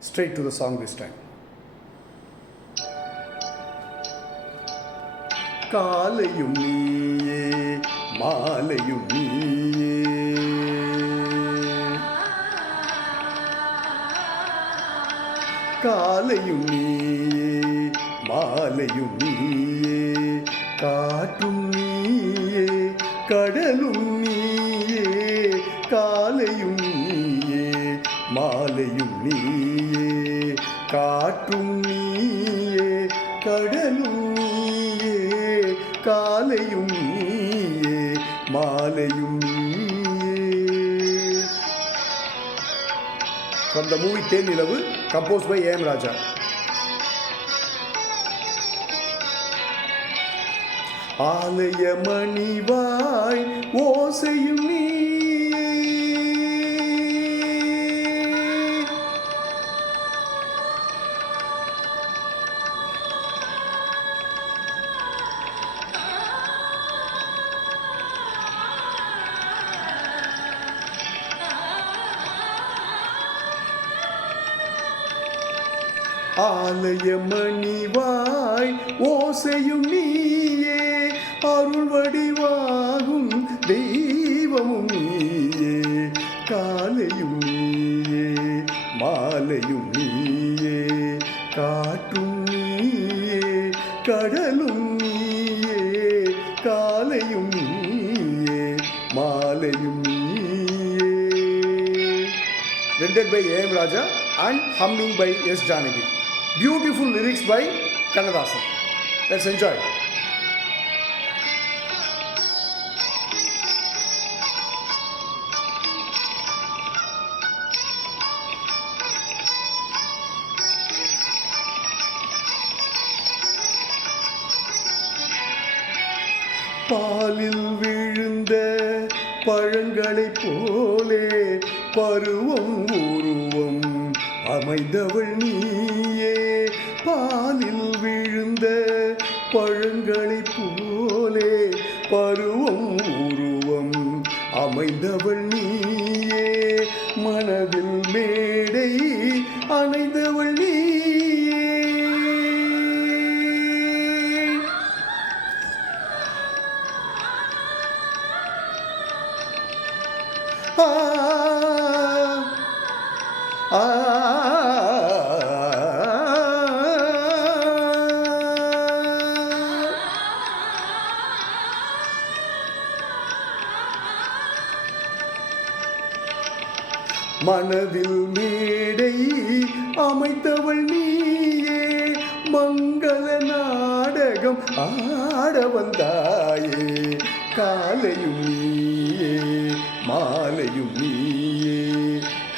Straight to the song this time. காலையும் நீயே மாலையும் நீயே, காலையும் நீயே மாலையும் நீயே, காற்றும் நீயே கடலும் நீயே, காலையும் நீயே மாலையும் நீயே, காற்றும் நீயே கடலும் நீயே, காலையும் நீயே மாலையும் நீயே. From the movie Thenilavu, composed by A.M. Raja. ஆலய மணிவாய் ஓசையும் நீ, ஆலய மணிவாய் ஓசையும் நீயே, அருள் வடிவாகும் தெய்வமும் நீயே, காலையும் நீயே மாலையும் நீயே, காற்றும் நீயே கடலும் நீயே, காலையும் நீயே மாலையும் நீயே. Rendered by A.M. Raja and humming by S. Janaki. Beautiful lyrics by Kannadasan. Let's enjoy. பாலில் விழுந்த பழங்களைப் போலே பருவம் உருவம் அமைந்தவள் நீயே, பாலில் விழுந்த பழங்களைப் போலே பருவம் உருவம் அமைந்தவள் நீயே, மனதில் மேடை அணைந்தவள் நீயே, ஆ ஆ மனதில் மேடை அமைத்தவள் நீயே, மங்கள நாடகம் ஆட வந்தாயே, காலையும் நீயே மாலையும் நீயே,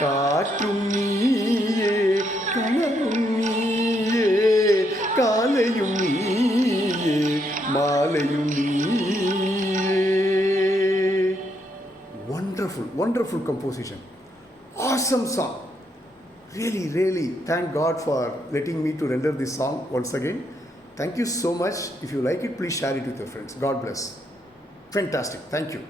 காற்றும் நீயே கனவும் நீயே, காலையும் நீயே மாலையும் நீயே. Wonderful, wonderful composition. Awesome song. Really, really thank God for letting me to render this song once again. Thank you so much. If you like it, please share it with your friends. God bless. Fantastic. Thank you.